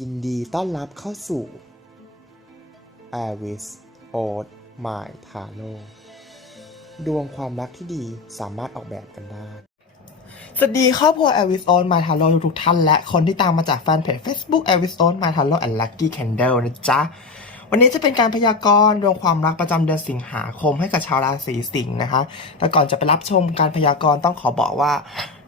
ยินดีต้อนรับเข้าสู่ a r i s o d My t a r o ดวงความรักที่ดีสามารถออกแบบกันได้ สวัสดีครอบครัว a v i s o n My t a r o ทุกท่าน และคนที่ตามมาจากแฟนเพจ Facebook a v i s o n My t a r o and Lucky Candle นะจ๊ะ วันนี้จะเป็นการพยากรณ์ดวงความรักประจำเดือนสิงหาคมให้กับชาวราศีสิงห์นะคะ แต่ก่อนจะไปรับชมการพยากรณ์ต้องขอบอกว่า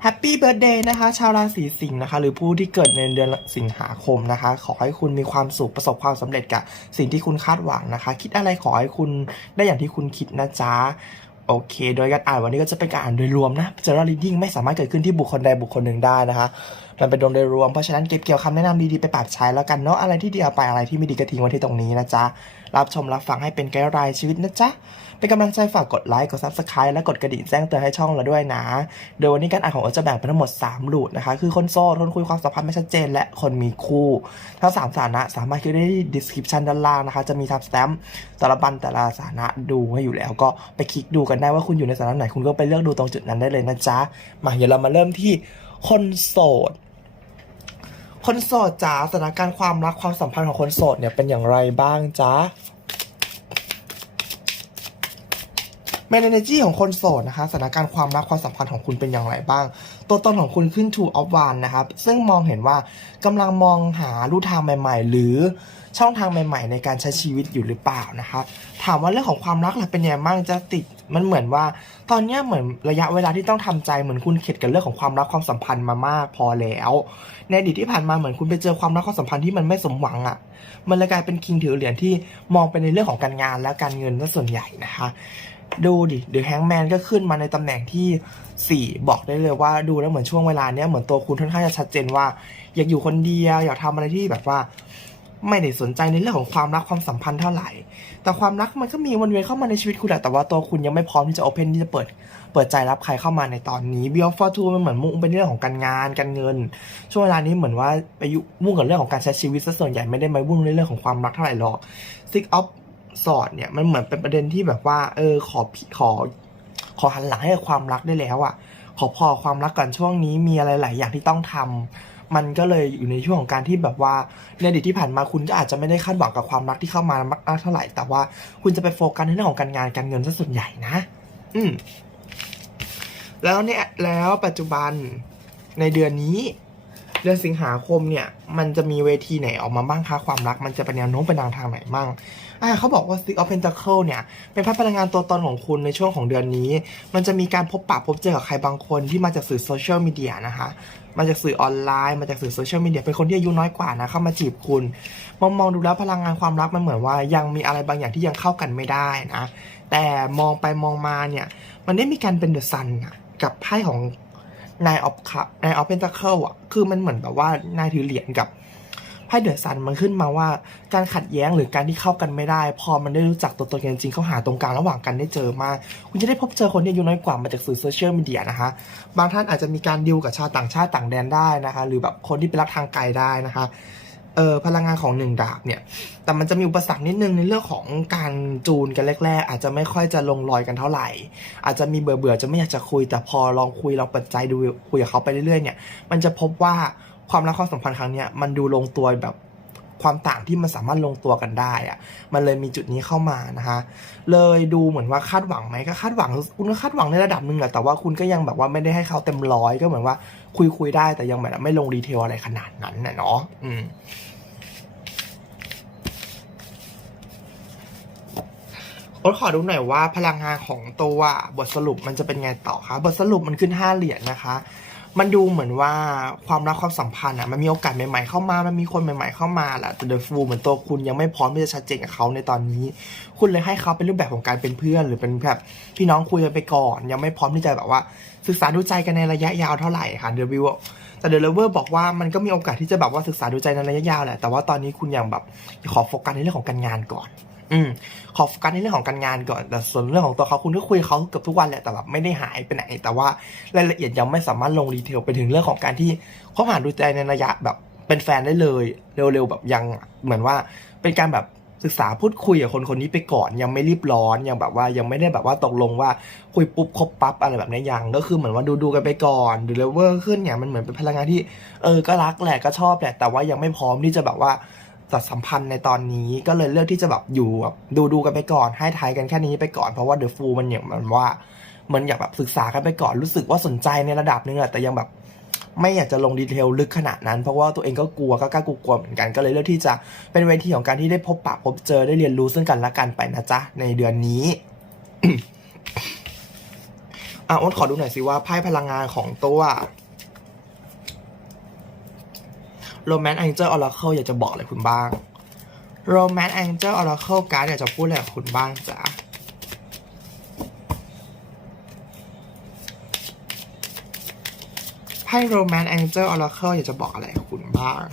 Happy Birthday นะคะ ชาวราศีสิงห์นะคะ หรือผู้ที่เกิดในเดือนสิงหาคมนะคะ ขอให้คุณมีความสุขประสบความสำเร็จกับสิ่งที่คุณคาดหวังนะคะ คิดอะไรขอให้คุณได้อย่างที่คุณคิดนะจ๊ะโอเค โดยการอ่านวันนี้ก็จะเป็นการอ่านโดยรวมนะ general reading ไม่สามารถเกิดขึ้นที่บุคคลใดบุคคลหนึ่งได้นะคะ มันเป็นดวงโดยรวม เพราะฉะนั้นเก็บเกี่ยวคำแนะนำดีๆไปปรับใช้แล้วกันเนาะ อะไรที่ดีเอาไป อะไรที่ไม่ดีก็ทิ้งไว้ที่ตรงนี้นะจ๊ะ รับชมรับฟังให้เป็นไกด์ไลน์ชีวิตนะจ๊ะ เป็นกำลังใจฝากกดไลค์ กด subscribe และกดกระดิ่งแจ้งเตือนให้ช่องเราด้วยนะ โดยวันนี้การอ่านของเราจะแบ่งเป็นทั้งหมด3ลูดนะคะ คือคนโสดคนคุยความสัมพันธ์ไม่ชัดเจน และคนมีคู่ ทั้งสามสถานะสามารถคลิกได้ที่ description ด้านล่างนะคะ จะมีทับสแตมป์แต่ละบันแต่ละสถานะดูให้อยู่แล้ว ก็ไปคลิกดูกันได้ว่าคุณอยู่ในสถานะไหน คุณก็ไปเลือกดูตรงจุดนั้นได้เลยนะจ๊ะ มาเดี๋ยวเรามาเริ่มที่คนโสดคนโสดจ๋าสถานการณ์ความรักความสัมพันธ์ของคนโสดเนี่ยเป็นอย่างไรบ้างจ๊ะ เมนเนจีของคนโสดนะคะสถานการณ์ความรักความสัมพันธ์ของคุณเป็นอย่างไรบ้าง ตัวตนของคุณขึ้น Two of One นะครับ ซึ่งมองเห็นว่ากำลังมองหาลู่ทางใหม่ ๆ หรือช่องทางใหม่ ๆ ในการใช้ชีวิตอยู่หรือเปล่านะคะถามว่าเรื่องของความรักล่ะเป็นยังไงบ้างจะติดมันเหมือนว่า ตอนนี้เหมือนระยะเวลาที่ต้องทำใจเหมือนคุณเข็ดกับเรื่องของความรักความสัมพันธ์มามากพอแล้ว ในอดีตที่ผ่านมาเหมือนคุณไปเจอความรักความสัมพันธ์ที่มันไม่สมหวังอะ่ะ มันเลยกลายเป็นคิงถือเหรียญที่มองไปในเรื่องของการงานและการเงินซะส่วนใหญ่นะคะ ดูดิเดอะแฮงแมนก็ขึ้นมาในตำแหน่งที่ 4 บอกได้เลยว่าดูแล้วเหมือนช่วงเวลาเนี้ยเหมือนตัวคุณค่อนข้างจะชัดเจนว่า อยากอยู่คนเดียวอยากทำอะไรที่แบบว่า ไม่ได้สนใจในเรื่องของความรักความสัมพันธ์เท่าไหร่ แต่ความรักมันก็มีวนเวียนเข้ามาในชีวิตคุณแหละแต่ว่าตัวคุณยังไม่พร้อมที่จะโอเพนที่จะเปิดเปิดใจรับใครเข้ามาในตอนนี้ b e y o n d for two มันเหมือนมุ่งเป็นเรื่องของการงานการเงิน ช่วงเวลานี้เหมือนว่าไปยุ่งมุ่งกับเรื่องของการใช้ชีวิตซะส่วนใหญ่ไม่ได้มาวุ่งในเรื่องของความรักเท่าไหร่หรอก six of sword เนี่ยมันเหมือนเป็นประเด็นที่แบบว่า เออขอขอ ขอหันหลังให้กับความรักได้แล้วอะ่ะ ขอพอความรักก่อนช่วงนี้มีอะไรหลายอย่างที่ต้องทำมันก็เลยอยู่ในช่วงของการที่แบบว่าในอดีตที่ผ่านมาคุณก็อาจจะไม่ได้คาดหวังกับความรักที่เข้ามามากเท่าไหร่ แต่ว่าคุณจะไปโฟกัสในเรื่องของการงานการเงินซะส่วนใหญ่นะ อืมแล้วเนี่ยแล้วปัจจุบันในเดือนนี้ เดือนสิงหาคมเนี่ย มันจะมีเวทีไหนออกมาบ้างคะความรัก มันจะเป็นแนวโน้มเป็นทางทางไหนบ้าง อ่าเขาบอกว่า Six of Pentacle เนี่ย เป็นพระพลังงานตัวตนของคุณในช่วงของเดือนนี้ มันจะมีการพบปะพบเจอกับใครบางคนที่มาจากสื่อโซเชียลมีเดียนะคะมาจากสื่อออนไลน์ มาจากสื่อโซเชียลมีเดียเป็นคนที่อายุน้อยกว่านะเข้ามาจีบคุณมองมองดูแล้วพลังงานความรักมันเหมือนว่ายังมีอะไรบางอย่างที่ยังเข้ากันไม่ได้นะ แต่มองไปมองมาเนี่ย มันได้มีการเป็นเดอะซันกับไพ่ของนายออฟคัพนายออฟเพนตาเคิลอะคือมันเหมือนแบบว่านายถือเหรียญกับ ไพ่เดือะซันมันขึ้นมาว่าการขัดแย้งหรือการที่เข้ากันไม่ได้ พอมันได้รู้จักตัวตนกันจริงเขาหาตรงกลางระหว่างกันได้เจอมา คุณจะได้พบเจอคนที่อายุน้อยกว่ามาจากสื่อโซเชียลมีเดียนะคะบางท่านอาจจะมีการดิวกับชาวต่างชาติต่างแดนได้นะคะ หรือแบบคนที่เป็นรักทางไกลได้นะคะเออพลังงานของหนึ่งดาบเนี่ย แต่มันจะมีอุปสรรคนิดนึงในเรื่องของการจูนกันแรก ๆ อาจจะไม่ค่อยจะลงรอยกันเท่าไหร่ อาจจะมีเบื่อๆจะไม่อยากจะคุย แต่พอลองคุยลองเปิดใจดูคุยกับเขาไปเรื่อยๆเนี่ย มันจะพบว่า ความรักความสัมพันธ์ครั้งเนี้ยมันดูลงตัวแบบความต่างที่มันสามารถลงตัวกันได้อะมันเลยมีจุดนี้เข้ามานะคะ เลยดูเหมือนว่าคาดหวังไหมก็คาดหวังคุณก็คาดหวังในระดับหนึ่งแหละแต่ว่าคุณก็ยังแบบว่าไม่ได้ให้เขาเต็มร้อยก็เหมือนว่าคุยคุยได้แต่ยังแบบไม่ลงดีเทลอะไรขนาดนั้นนะเนาะอืมโอ๊ตขอดูหน่อยว่าพลังงานของตัวบทสรุปมันจะเป็นไงต่อคะบทสรุปมันขึ้นห้าเหรียญนะคะ มันดูเหมือนว่าความรักความสัมพันธ์อะมันมีโอกาสใหม่ๆเข้ามา มันมีคนใหม่ๆเข้ามาแหละแต่เดอะฟูเหมือนตัวคุณยังไม่พร้อมที่จะชัดเจนกับเขาในตอนนี้ คุณเลยให้เขาเป็นรูปแบบของการเป็นเพื่อน หรือเป็นแบบพี่น้องคุยกันไปก่อน ยังไม่พร้อมที่จะแบบว่า ศึกษาดูใจกันในระยะยาวเท่าไหร่ค่ะเดอะวิวแต่เดอะเลเวอร์บอกว่ามันก็มีโอกาสที่จะแบบว่าศึกษาดูใจในระยะยาวแหละแต่ว่าตอนนี้คุณยังแบบขอโฟกัสในเรื่องของการงานก่อน อืมขอโฟกัสในเรื่องของการงานก่อน แต่ส่วนเรื่องของตัวเขาคุณก็คุยเขาเกือบทุกวันแหละ แต่แบบไม่ได้หายไปไหน แต่ว่ารายละเอียดยังไม่สามารถลงดีเทลไปถึงเรื่องของการที่คบหานดูใจในระยะแบบเป็นแฟนได้เลย เร็วๆแบบยังเหมือนว่าเป็นการแบบศึกษาพูดคุยกับคนคนนี้ไปก่อน ยังไม่รีบร้อนยังแบบว่ายังไม่ได้แบบว่าตกลงว่าคุยปุ๊บคบปั๊บอะไรแบบนี้ยังก็คือเหมือนว่าดูดูๆกันไปก่อนดูเลเวอร์ขึ้นเนี่ยมันเหมือนเป็นพลังงานที่เออก็รักแหละก็ชอบแหละแต่ว่ายังไม่พร้อมที่จะแบบว่า ตัดสัมพันธ์ในตอนนี้ก็เลยเลือกที่จะแบบอยู่แบบดูดูกันไปก่อนให้ทายกันแค่นี้ไปก่อนเพราะว่าเดอะฟูมันอย่างมันว่า มันอยากแบบศึกษากันไปก่อนรู้สึกว่าสนใจในระดับนึงแหละแต่ยังแบบไม่อยากจะลงดีเทลลึกขนาดนั้น เพราะว่าตัวเองก็กลัวก็กล้ากลัวเหมือนกันก็เลยเลือกที่จะเป็นเวทีของการที่ได้พบปะพบเจอได้เรียนรู้ซึ่งกันและกันไปนะจ๊ะในเดือนนี้อะอ้นขอดูหน่อยสิว่าไพ่พลังงานของตัว Romance Angel Oracle อยากจะบอกอะไรคุณบ้าง Romance Angel Oracle การ์ดอยากจะพูดอะไรกับคุณบ้างจ้ะไพ่ Romance Angel Oracle อยากจะบอกอะไรคุณบ้าง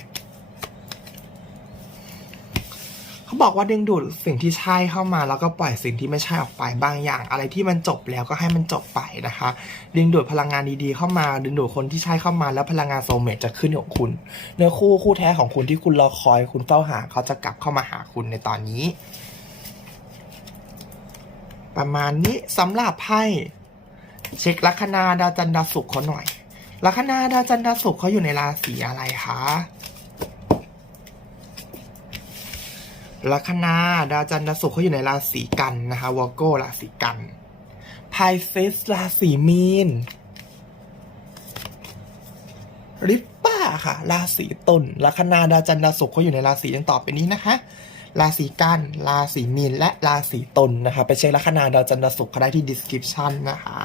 เขา บอกว่าดึงดูดสิ่งที่ใช่เข้ามา แล้วก็ปล่อยสิ่งที่ไม่ใช่ออกไปบางอย่าง อะไรที่มันจบแล้วก็ให้มันจบไปนะคะ ดึงดูดพลังงานดีๆเข้ามา ดึงดูดคนที่ใช่เข้ามา แล้วพลังงานโซเมตจะขึ้นของคุณ เนื้อคู่คู่แท้ของคุณที่คุณรอคอย คุณเฝ้าหาเขาจะกลับเข้ามาหาคุณในตอนนี้ ประมาณนี้สำหรับไพ่เช็คลัคนาดาวจันทร์ดาวศุกร์เขาหน่อยลัคนาดาวจันทร์ดาวศุกร์เขาอยู่ในราศีอะไรคะ ลัคนาดาวจันทร์ดาวศุกร์เขาอยู่ในราศีกันนะคะวอโก้ราศีกันไพซิสราศีมีนริปป้าค่ะ ราศีตุลลัคนาดาวจันทร์ดาวศุกร์เขาอยู่ในราศีดังต่อไปนี้นะคะ ราศีกัน ราศีมีนและราศีตุลนะคะ ไปเช็คลัคนาดาวจันทร์ดาวศุกร์เขาได้ที่ description นะคะ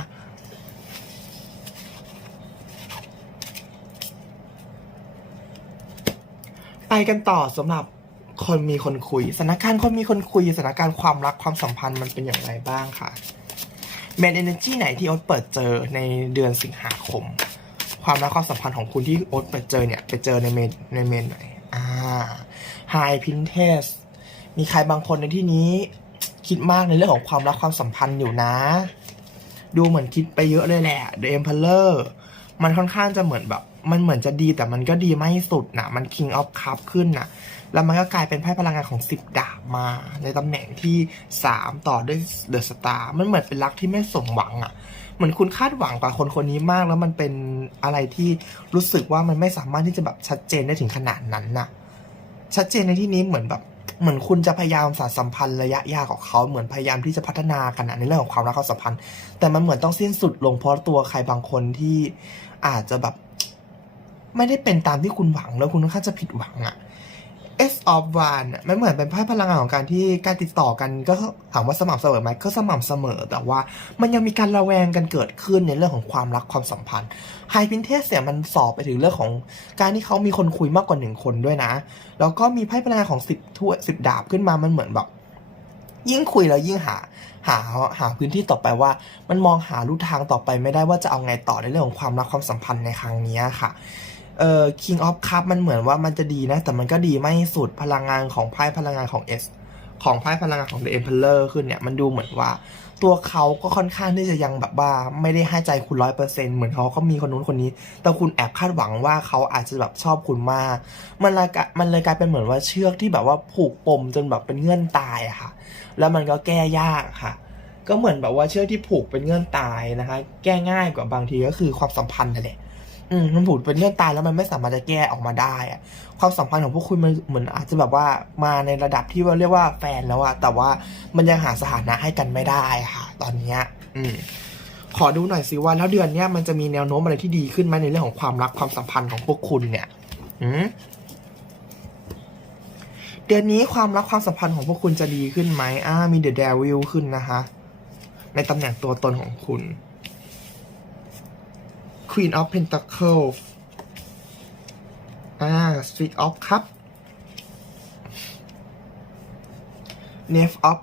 ไปกันต่อสำหรับ คนมีคนคุยสถานการณ์คนมีคนคุยสถานการณ์ความรักความสัมพันธ์มันเป็นอย่างไรบ้างค่ะเมนเอเนจีไหนที่โอ๊ตเปิดเจอในเดือนสิงหาคม ความรักความสัมพันธ์ของคุณที่โอ๊ตเปิดเจอเนี่ยไปเจอในเมนในเมนไหนอ่าไฮพินเทสมีใครบางคนในที่นี้คิดมากในเรื่องของความรักความสัมพันธ์อยู่นะ ดูเหมือนคิดไปเยอะเลยแหละ The Emperor มันค่อนข้างจะเหมือนแบบมันเหมือนจะดีแต่มันก็ดีไม่สุดนะมัน King of Cup ขึ้นนะแล้วมันก็กลายเป็นไพ่พลังงานของ 10 ดาบมา ในตำแหน่งที่ 3 ต่อด้วย The Star มันเหมือนเป็นรักที่ไม่สมหวังอะ่ะเหมือนคุณคาดหวังกับคนคนนี้มาก แล้วมันเป็นอะไรที่รู้สึกว่ามันไม่สามารถที่จะแบบชัดเจนได้ถึงขนาดนั้นน่ะ ชัดเจนในที่นี้เหมือนแบบเหมือนคุณจะพยายามสานสัมพันธ์ระยะยาวกับเขาเหมือนพยายามที่จะพัฒนากันอะในเรื่องของความรักความสัมพันธ์ แต่มันเหมือนต้องสิ้นสุดลงเพราะตัวใครบางคนที่อาจจะแบบ ไม่ได้เป็นตามที่คุณหวังแล้วคุณค่อนข้างจะผิดหวังอะ S of One มันเหมือนเป็นไพ่พลังงานของการที่การติดต่อกันก็ถามว่าสม่ำเสมอไหมก็สม่ำเสมอ แต่ว่ามันยังมีการระแวงกันเกิดขึ้นในเรื่องของความรักความสัมพันธ์ไฮพินเทสเนี่ยมันสอบไปถึงเรื่องของการที่เขามีคนคุยมากกว่าหนึ่งคนด้วยนะ แล้วก็มีไพ่พลังงานของสิบถ้วยสิบดาบขึ้นมามันเหมือนแบบยิ่งคุยแล้วยิ่งหาหาหาพื้นที่ต่อไปว่า มันมองหาลู่ทางต่อไปไม่ได้ว่าจะเอาไงต่อในเรื่องของความรักความสัมพันธ์ในครั้งนี้ค่ะ เอ่อ King of Cup มันเหมือนว่ามันจะดีนะ แต่มันก็ดีไม่สุดพลังงานของไพ่พลังงานของ S ของไพ่พลังงานของ The Emperor ขึ้นเนี่ย มันดูเหมือนว่าตัวเขาก็ค่อนข้างที่จะยังแบบว่าไม่ได้ให้ใจคุณร้อยเปอร์เซ็นต์เหมือนเขาก็มีคนนู้นคนนี้ แต่คุณแอบคาดหวังว่าเขาอาจจะแบบชอบคุณมาก มันเลยกลายมันเลยกลายเป็นเหมือนว่าเชือกที่แบบว่าผูกปมจนแบบเป็นเงื่อนตายอะค่ะ แล้วมันก็แก้ยากค่ะ ก็เหมือนแบบว่าเชือกที่ผูกเป็นเงื่อนตายนะคะ แก้ง่ายกว่าบางทีก็คือความสัมพันธ์นั่นแหละ อืมมันผูกเป็นเงื่อนตายแล้วมันไม่สามารถจะแก้ออกมาได้อะความสัมพันธ์ของพวกคุณมันเหมือนอาจจะแบบว่ามาในระดับที่ว่าเรียกว่าแฟนแล้วอะแต่ว่ามันยังหาสถานะให้กันไม่ได้ค่ะ ตอนเนี้ยอืมขอดูหน่อยสิว่าแล้วเดือนเนี้ยมันจะมีแนวโน้มอะไรที่ดีขึ้นไหมในเรื่องของความรักความสัมพันธ์ของพวกคุณเนี่ย อืมเดือนนี้ความรักความสัมพันธ์ของพวกคุณจะดีขึ้นไหมอ่ามีเดอะเดวิลขึ้นนะคะ ในตำแหน่งตัวตนของคุณ Queen of Pentacles อ่า Six of Cup Knave of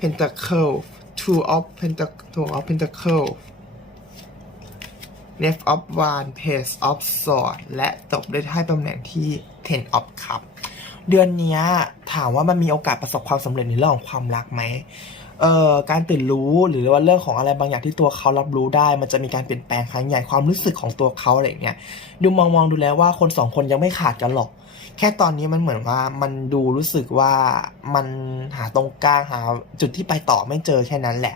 Pentacles Two of Pentacles Two of Pentacles Knave of Wands Page of Swords และจบด้วยไพ่ตำแหน่งที่ Ten of Cup เดือนนี้ถามว่ามันมีโอกาสประสบความสำเร็จในเรื่องของความรักไหม เอ่อการตื่นรู้หรือว่าเรื่องของอะไรบางอย่างที่ตัวเขารับรู้ได้ มันจะมีการเปลี่ยนแปลงครั้งใหญ่ความรู้สึกของตัวเขาอะไรเงี้ยดูมองมองดูแล้วว่าคนสองคนยังไม่ขาดกันหรอก แค่ตอนนี้มันเหมือนว่ามันดูรู้สึกว่ามันหาตรงกลางหาจุดที่ไปต่อไม่เจอแค่นั้นแหละ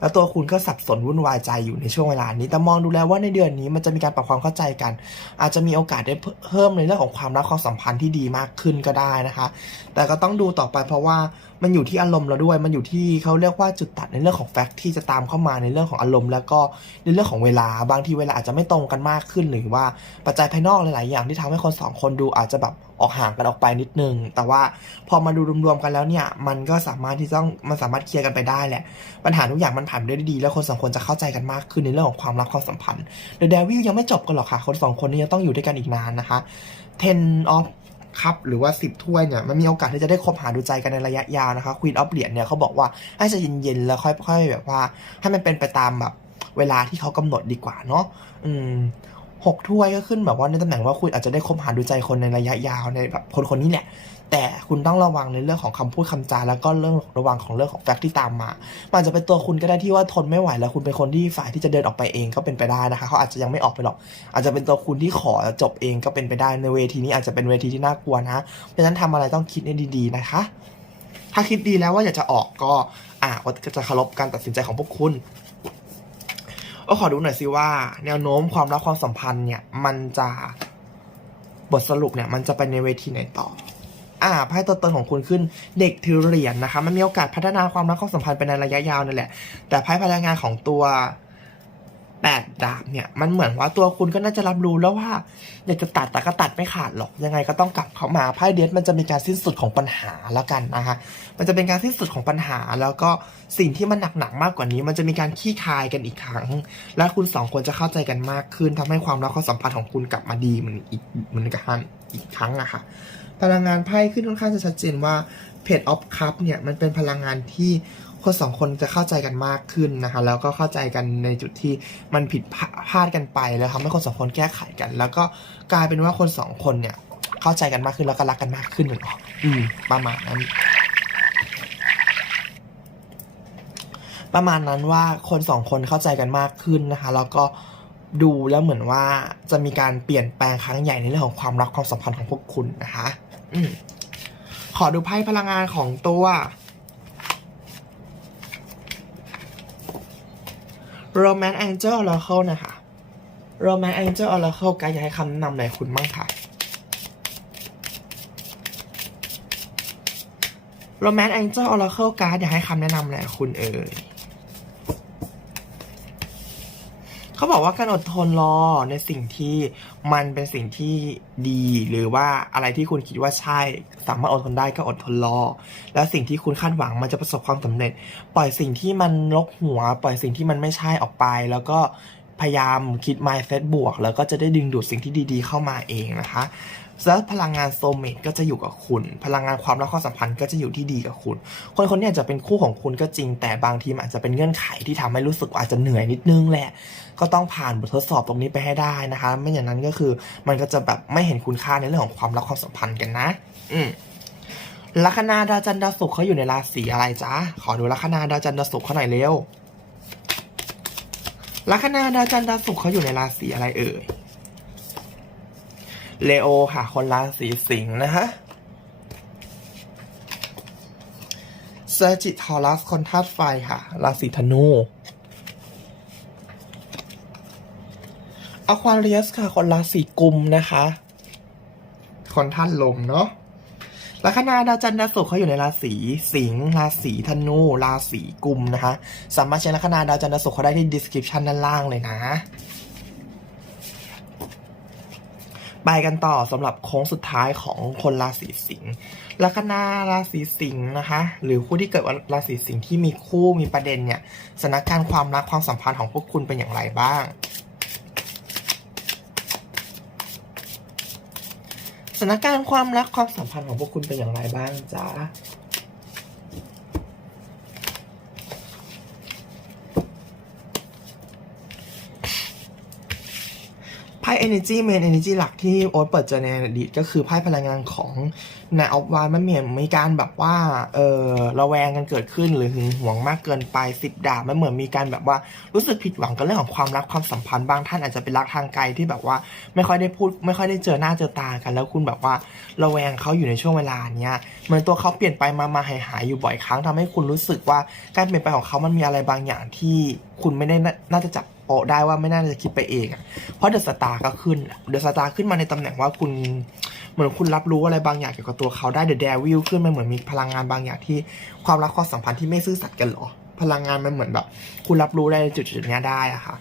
แล้วตัวคุณก็สับสนวุ่นวายใจอยู่ในช่วงเวลานี้ แต่มองดูแล้วว่าในเดือนนี้มันจะมีการปรับความเข้าใจกัน อาจจะมีโอกาสได้เพิ่มในเรื่องของความรักความสัมพันธ์ที่ดีมากขึ้นก็ได้นะคะ แต่ก็ต้องดูต่อไปเพราะว่ามันอยู่ที่อารมณ์เราด้วย มันอยู่ที่เขาเรียกว่าจุดตัดในเรื่องของแฟกต์ที่จะตามเข้ามาในเรื่องของอารมณ์ แล้วก็ในเรื่องของเวลา บางทีเวลาอาจจะไม่ตรงกันมากขึ้น หรือว่าปัจจัยภายนอกหลาย ๆ อย่างที่ทำให้คนสองคนดูอาจจะแบบออกห่างกันออกไปนิดนึง แต่ว่าพอมาดูรวม ๆ กันแล้วเนี่ย มันก็สามารถที่ต้อง มันสามารถเคลียร์กันไปได้แหละ ปัญหาทุกอย่างมันผ่านได้ดี แล้วคนสองคนจะเข้าใจกันมากขึ้นในเรื่องของความรักความสัมพันธ์เดอะเดวิลยังไม่จบกันหรอกค่ะ คนสองคนนี้ยังต้องอยู่ด้วยกันอีกนานนะคะ10 of ครับหรือว่า 10 ถ้วยเนี่ยมันมีโอกาสที่จะได้คบหาดูใจกันในระยะยาวนะคะ Queen of เหรียญเนี่ยเขาบอกว่าให้ใจเย็นๆแล้วค่อยๆแบบว่า ให้มันเป็นไปตามแบบเวลาที่เขากำหนดดีกว่าเนาะอืมหกถ้วยก็ขึ้นแบบว่าในตำแหน่งว่าคุณอาจจะได้คบหาดูใจคนในระยะยาวในแบบคนคนนี้แหละ แต่คุณต้องระวังในเรื่องของคำพูดคำจา แล้วก็เรื่องระวังของเรื่องของแฟกต์ที่ตามมามันจะเป็นตัวคุณก็ได้ที่ว่าทนไม่ไหวแล้วคุณเป็นคนที่ฝ่ายที่จะเดินออกไปเองก็เป็นไปได้นะคะเขาอาจจะยังไม่ออกไปหรอก อาจจะเป็นตัวคุณที่ขอจบเองก็เป็นไปได้ในเวทีนี้อาจจะเป็นเวทีที่น่ากลัวนะเพราะฉะนั้นทำอะไรต้องคิดให้ดีๆนะคะ ถ้าคิดดีแล้วว่าอยากจะออกก็อ่าก็จะเคารพการตัดสินใจของพวกคุณก็ขอดูหน่อยสิว่า แนวโน้มความรักความสัมพันธ์เนี่ย มันจะบทสรุปเนี่ย มันจะไปในเวทีไหนต่อ อ่าไพ่ตัวตนของคุณขึ้นเด็กถือเหรียญนะคะ มันมีโอกาสพัฒนาความรักความสัมพันธ์ไปในระยะยาวนั่นแหละ แต่ไพ่พลังงานของตัวแปดดาบเนี่ยมันเหมือนว่าตัวคุณก็น่าจะรับรู้แล้วว่าอยากจะตัดแต่ก็ตัดไม่ขาดหรอกยังไงก็ต้องกลับเข้ามาไพ่เดสมันจะมีการสิ้นสุดของปัญหาแล้วกันนะคะมันจะเป็นการสิ้นสุดของปัญหา แล้วก็สิ่งที่มันหนักๆมากกว่านี้ มันจะมีการขี้คายกันอีกครั้ง และคุณสองคนจะเข้าใจกันมากขึ้นทำให้ความรักความสัมพันธ์ของคุณกลับมาดีเหมือนอีกเหมือนกันอีกครั้งอะค่ะ พลังงานไพ่ขึ้นค่อนข้างจะชัดเจนว่าเพจออฟคัพเนี่ยมันเป็นพลังงานที่คนสองคนจะเข้าใจกันมากขึ้นนะคะ แล้วก็เข้าใจกันในจุดที่มันผิดพลาดกันไปแล้วทำให้คนสองคนแก้ไขกัน แล้วก็กลายเป็นว่าคนสองคนเนี่ยเข้าใจกันมากขึ้นแล้วก็รักกันมากขึ้นเหมือนกันอืมประมาณนั้น ประมาณนั้นว่าคนสองคนเข้าใจกันมากขึ้นนะคะ แล้วก็ ดูแล้วเหมือนว่าจะมีการเปลี่ยนแปลงครั้งใหญ่ในเรื่องของความรักความสัมพันธ์ของพวกคุณนะคะอืมขอดูไพ่พลังงานของตัว Romance Angel Oracle นะคะ Romance Angel Oracle กายอยากให้คำแนะนำอะไรคุณบ้างค่ะ Romance Angel Oracle การ์ดอยากให้คำแนะนำอะไรคุณเอ่ย เขาบอกว่าการอดทนรอในสิ่งที่มันเป็นสิ่งที่ดี หรือว่าอะไรที่คุณคิดว่าใช่ สามารถอดทนได้ก็อดทนรอ แล้วสิ่งที่คุณคาดหวังมันจะประสบความสำเร็จ ปล่อยสิ่งที่มันลกหัว ปล่อยสิ่งที่มันไม่ใช่ออกไป แล้วก็พยายามคิด mindset บวก แล้วก็จะได้ดึงดูดสิ่งที่ดีๆ เข้ามาเองนะคะ แล้วพลังงานโซเมตก็จะอยู่กับคุณ พลังงานความรักความสัมพันธ์ก็จะอยู่ที่ดีกับคุณ คนคนนี้อาจจะเป็นคู่ของคุณก็จริง แต่บางทีมันอาจจะเป็นเงื่อนไขที่ทำให้รู้สึกอาจจะเหนื่อยนิดนึงแหละ ก็ต้องผ่านบททดสอบตรงนี้ไปให้ได้นะคะ ไม่อย่างนั้นก็คือมันก็จะแบบไม่เห็นคุณค่าในเรื่องของความรักความสัมพันธ์กันนะ อืมลัคนาดาวจันทร์ดาวศุกร์เขาอยู่ในราศีอะไรจ๊ะ ขอดูลัคนาดาวจันทร์ดาวศุกร์เขาหน่อยเร็วลัคนาดาวจันทร์ดาวศุกร์เขาอยู่ในราศีอะไรเอ่ย เลโอค่ะ คนราศีสิงห์นะฮะเซอร์จิทอรัสคนธาตุไฟค่ะ ราศีธนูอควาเรียสค่ะ คนราศีกุมนะคะ คนท่านลมเนาะลัคนาดาวจันทร์ดาวศุกร์เขาอยู่ในราศีสิงห์ราศีธนูราศีกุมนะคะ สามารถใช้ลัคนาดาวจันทร์ดาวศุกร์เขาได้ที่ description ด้านล่างเลยนะ ไปกันต่อสำหรับโค้งสุดท้ายของคนราศีสิงห์ลัคนาราศีสิงห์นะคะ หรือคู่ที่เกิดวันราศีสิงห์ที่มีคู่มีประเด็นเนี่ยสถานการณ์ความรักความสัมพันธ์ของพวกคุณเป็นอย่างไรบ้างสถานการณ์ความรักความสัมพันธ์ของพวกคุณเป็นอย่างไรบ้างจ๊ะ energy main energy หลักที่โอ๊ตเปิดเจอในอดีตก็คือไพ่พลังงานของนายออฟวานมันเหมือนมีการแบบว่าเออระแวงกันเกิดขึ้นหรือหึงหวงมากเกินไปสิบดาบมันเหมือนมีการแบบว่ารู้สึกผิดหวังกับเรื่องของความรักความสัมพันธ์บางท่านอาจจะเป็นรักทางไกลที่แบบว่าไม่ค่อยได้พูด ไม่ค่อยได้เจอหน้าเจอตากัน แล้วคุณแบบว่าระแวงเขาอยู่ในช่วงเวลาเนี้ยเหมือนตัวเขาเปลี่ยนไปมามาหายหายอยู่บ่อยครั้งทำให้คุณรู้สึกว่าการเปลี่ยนไปของเขามันมีอะไรบางอย่างที่คุณไม่ได้น่าจะจับ โปะได้ว่าไม่น่าจะคิดไปเองอะเพราะเดอะสตาร์ก็ขึ้น เดอะสตาร์ขึ้นมาในตำแหน่งว่าคุณเหมือนคุณรับรู้อะไรบางอย่างเกี่ยวกับตัวเขาได้เดอะเดวิลขึ้นมาเหมือนมีพลังงานบางอย่างที่ความรักความสัมพันธ์ที่ไม่ซื่อสัตย์กันหรอ พลังงานมันเหมือนแบบ คุณรับรู้ได้ในจุดจุดเนี้ยได้อะค่ะ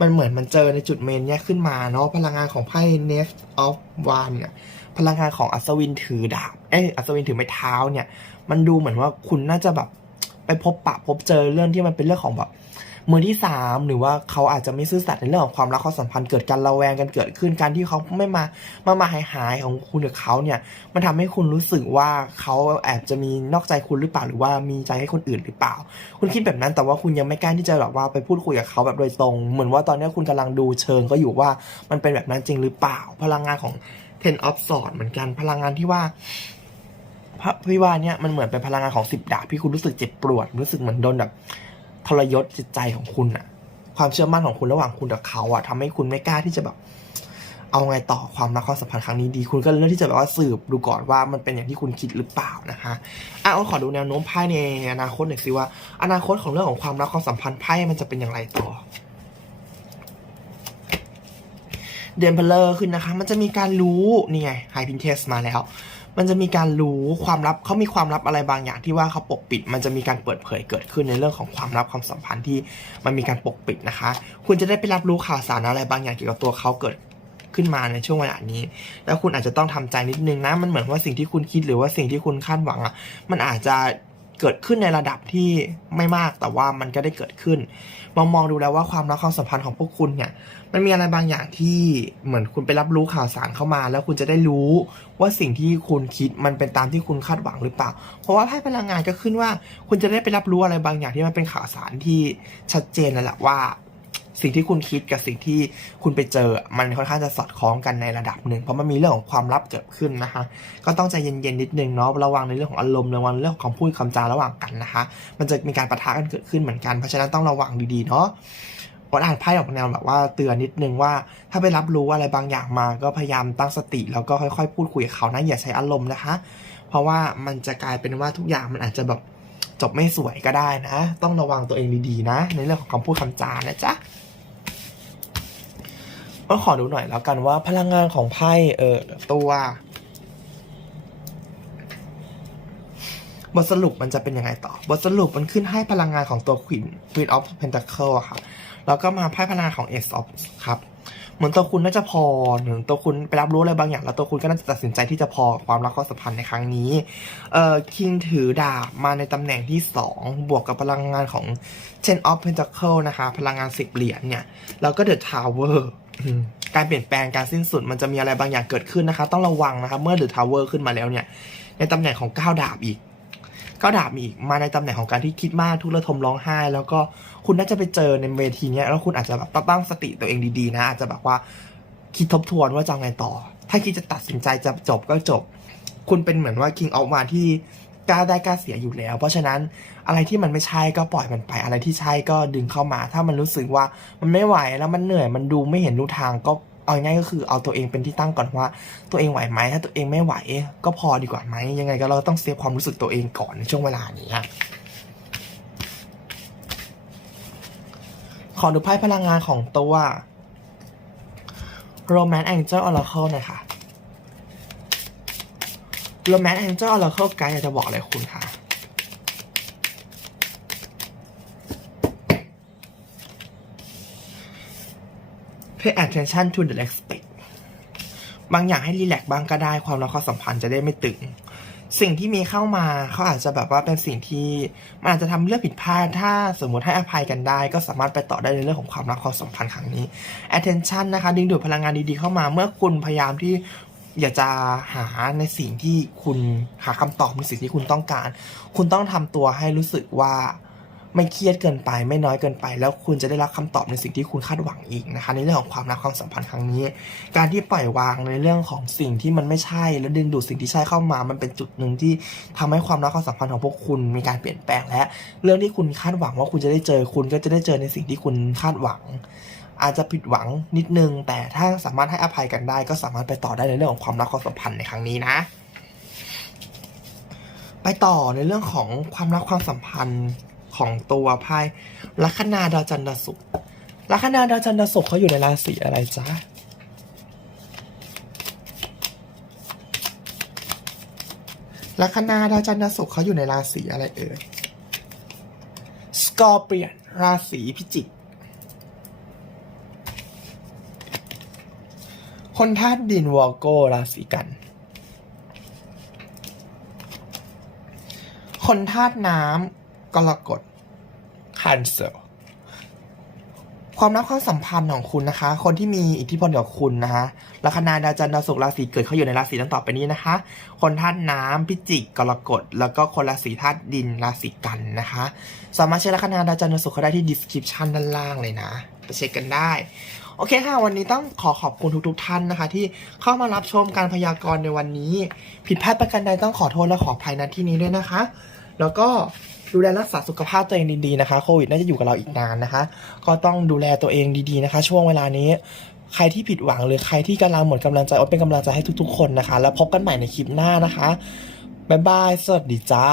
มันเหมือนมันเจอในจุดเมนเนี้ยขึ้นมาเนาะพลังงานของไพ่ Nest of One เนี่ยพลังงานของอัศวินถือดาบ เอ้ยอัศวินถือไม้เท้าเนี่ย มันดูเหมือนว่าคุณน่าจะแบบไปพบปะพบเจอเรื่องที่มันเป็นเรื่องของแบบ มือที่สามหรือว่าเขาอาจจะไม่ซื่อสัตย์ในเรื่องของความรักความสัมพันธ์เกิดการระแวงกันเกิดขึ้นการที่เขาไม่มามามาหายหายของคุณกับเขาเนี่ยมันทำให้คุณรู้สึกว่าเขาแอบจะมีนอกใจคุณหรือเปล่าหรือว่ามีใจให้คนอื่นหรือเปล่า คุณคิดแบบนั้นแต่ว่าคุณยังไม่กล้าที่จะแบบว่าไปพูดคุยกับเขาแบบโดยตรง เหมือนว่าตอนนี้คุณกำลังดูเชิงก็อยู่ว่ามันเป็นแบบนั้นจริงหรือเปล่า พลังงานของ Ten of Swords เหมือนกันพลังงานที่ว่าพระพี่ว่าเนี่ยมันเหมือนเป็นพลังงานของสิบดาบที่คุณรู้สึกเจ็บปวดรู้สึกเหมือนโดนแบบ ทรยศจิตใจของคุณอะความเชื่อมั่นของคุณระหว่างคุณกับเขาอะทำให้คุณไม่กล้าที่จะแบบ เอาไงต่อความรักความสัมพันธ์ครั้งนี้ดี คุณก็เลือกที่จะแบบว่าสืบดูก่อนว่ามันเป็นอย่างที่คุณคิดหรือเปล่านะคะอะเอาขอดูแนวโน้มไพ่ในอนาคตหน่อยสิว่า อนาคตของเรื่องของความรักความสัมพันธ์ไพ่มันจะเป็นอย่างไรต่อเดนเพลเลอร์ขึ้นนะคะ มันจะมีการรู้ นี่ไงไฮพินเทสมาแล้ว มันจะมีการรู้ความลับเขามีความลับอะไรบางอย่างที่ว่าเขาปกปิด มันจะมีการเปิดเผยเกิดขึ้นในเรื่องของความลับความสัมพันธ์ที่มันมีการปกปิดนะคะ คุณจะได้ไปรับรู้ข่าวสารอะไรบางอย่างเกี่ยวกับตัวเขาเกิดขึ้นมาในช่วงเวลานี้ แล้วคุณอาจจะต้องทำใจนิดนึงนะ มันเหมือนว่าสิ่งที่คุณคิดหรือว่าสิ่งที่คุณคาดหวังอะ มันอาจจะ เกิดขึ้นในระดับที่ไม่มากแต่ว่ามันก็ได้เกิดขึ้น มองมองดูแล้วว่าความรักความสัมพันธ์ของพวกคุณเนี่ยมันมีอะไรบางอย่างที่เหมือนคุณไปรับรู้ข่าวสารเข้ามา แล้วคุณจะได้รู้ว่าสิ่งที่คุณคิดมันเป็นตามที่คุณคาดหวังหรือเปล่า เพราะว่าไพ่พลังงานก็ขึ้นว่า คุณจะได้ไปรับรู้อะไรบางอย่างที่มันเป็นข่าวสารที่ชัดเจนแล้วแหละว่า สิ่งที่คุณคิดกับสิ่งที่คุณไปเจอ มันค่อนข้างจะสอดคล้องกันในระดับหนึ่ง เพราะมันมีเรื่องของความลับเกิดขึ้นนะคะ ก็ต้องใจเย็นๆนิดนึงเนาะ ระวังในเรื่องของอารมณ์ ระวังเรื่องของคำพูดคำจาระหว่างกันนะคะ มันจะมีการปะทะกันเกิดขึ้นเหมือนกัน เพราะฉะนั้นต้องระวังดีๆเนาะวันอ่านไพ่ออกแนวแบบว่าเตือนนิดนึงว่า ถ้าไปรับรู้อะไรบางอย่างมาก็พยายามตั้งสติ แล้วก็ค่อยๆ พูดคุยกับเขานะอย่าใช้อารมณ์นะคะ เพราะว่ามันจะกลายเป็นว่าทุกอย่างมันอาจจะแบบจบไม่สวยก็ได้นะ ต้องระวังตัวเองดีๆนะ ในเรื่องของคำพูดคำจานะจ๊ะ ก็ขอดูหน่อยแล้วกันว่าพลังงานของไพ่เออตัวบทสรุปมันจะเป็นยังไงต่อบทสรุปมันขึ้นให้พลังงานของตัว Queen Queen of Pentacle อะค่ะ แล้วก็มาไพ่พลังงานของ Ace of ครับเหมือนตัวคุณน่าจะพอเหมือนตัวคุณไปรับรู้อะไรบางอย่าง แล้วตัวคุณก็น่าจะตัดสินใจที่จะพอความรักความสัมพันธ์ในครั้งนี้เอ่อ King ถือดาบมาในตำแหน่งที่ 2 บวกกับพลังงานของ Ten of Pentacle นะคะ พลังงาน 10 เหรียญเนี่ย แล้วก็ The Tower อืม การเปลี่ยนแปลงการสิ้นสุดมันจะมีอะไรบางอย่างเกิดขึ้นนะคะ ต้องระวังนะคะเมื่อ The Tower ขึ้นมาแล้วเนี่ย ในตำแหน่งของก้าวดาบอีกก็ดาบอีกมาในตำแหน่งของการที่คิดมากทุกระทมร้องไห้ แล้วก็คุณน่าจะไปเจอในเวทีเนี้ยแล้วคุณอาจจะแบบตั้งสติตัวเองดีๆนะอาจจะแบบว่าคิดทบทวนว่าจะไงต่อ ถ้าคิดจะตัดสินใจจะจบก็จบ คุณเป็นเหมือนว่า King of มาที่ กล้าได้กล้าเสียอยู่แล้ว เพราะฉะนั้นอะไรที่มันไม่ใช่ก็ปล่อยมันไป อะไรที่ใช่ก็ดึงเข้ามา ถ้ามันรู้สึกว่ามันไม่ไหวแล้วมันเหนื่อยมันดูไม่เห็นรูทางก็เอาง่ายก็คือเอาตัวเองเป็นที่ตั้งก่อนว่า ตัวเองไหวไหมถ้าตัวเองไม่ไหว ก็พอดีกว่าไหมยังไงก็เราต้องเซฟความรู้สึกตัวเองก่อนในช่วงเวลานี้ขอดูไพ่พลังงานของตัว Romance Angel Oracle หน่อยค่ะ Romance Angel Oracle ไกด์อยากจะบอกอะไรคุณคะ Pay attention to the respect บางอย่างให้รีแลกซ์บ้างก็ได้ความรักความสัมพันธ์จะได้ไม่ตึง สิ่งที่มีเข้ามาเขาอาจจะแบบว่าเป็นสิ่งที่มันอาจจะทำเรื่องผิดพลาดถ้าสมมติให้อภัยกันได้ ก็สามารถไปต่อได้ในเรื่องของความรักความสัมพันธ์ครั้งนี้ attention นะคะ ดึงดูดพลังงานดีๆเข้ามา เมื่อคุณพยายามที่ อยากจะหาในสิ่งที่คุณหาคำตอบในสิ่งที่คุณต้องการ คุณต้องทำตัวให้รู้สึกว่าไม่เครียดเกินไป ไม่น้อยเกินไป แล้วคุณจะได้รับคำตอบในสิ่งที่คุณคาดหวังอีกนะคะ ในเรื่องของความรักความสัมพันธ์ครั้งนี้ การที่ปล่อยวางในเรื่องของสิ่งที่มันไม่ใช่ แล้วดึงดูดสิ่งที่ใช่เข้ามา มันเป็นจุดหนึ่งที่ทำให้ความรักความสัมพันธ์ของพวกคุณมีการเปลี่ยนแปลงและ เรื่องที่คุณคาดหวังว่าคุณจะได้เจอคุณก็จะได้เจอในสิ่งที่คุณคาดหวัง อาจจะผิดหวังนิดนึง แต่ถ้าสามารถให้อภัยกันได้ ก็สามารถไปต่อได้ในเรื่องของความรักความสัมพันธ์ในครั้งนี้นะ ไปต่อในเรื่องของความรักความสัมพันธ์ของตัวไพ่ลัคนาดาวจันทร์ศุกร์ลัคนาดาวจันทร์ศุกร์เขาอยู่ในราศีอะไรจ๊ะลัคนาดาวจันทร์ศุกร์เขาอยู่ในราศีอะไรเอ่ย สกอร์เปียน ราศีพิจิก คนธาตุดินวอลโกราศีกัน คนธาตุน้ำกรกฎคันเซลความรักความสัมพันธ์ของคุณนะคะ คนที่มีอิทธิพลกับคุณนะคะลัคนาดาวจันทร์ดาวศุกร์ราศีเกิดเขาอยู่ในราศีดังต่อไปนี้นะคะ คนธาตุน้ำพิจิกกรกฎแล้วก็คนราศีธาตุดินราศีกันนะคะ สามารถเช็คลัคนาดาวจันทร์ดาวศุกร์เขาได้ที่ description ด้านล่างเลยนะไปเช็คกันได้ โอเคค่ะ วันนี้ต้องขอขอบคุณทุกๆท่านนะคะ ที่เข้ามารับชมการพยากรณ์ในวันนี้ ผิดพลาดประการใดต้องขอโทษและขออภัยณที่นี้ด้วยนะคะ แล้วก็ดูแลรักษาสุขภาพตัวเองดีๆนะคะโควิดน่าจะอยู่กับเราอีกนานนะคะ ก็ต้องดูแลตัวเองดีๆนะคะ ช่วงเวลานี้ ใครที่ผิดหวังหรือใครที่กำลังหมดกำลังใจอ๊ตเป็นกำลังใจให้ทุกๆ คนนะคะ แล้วพบกันใหม่ในคลิปหน้านะคะบ๊ายบายสวัสดีจ้า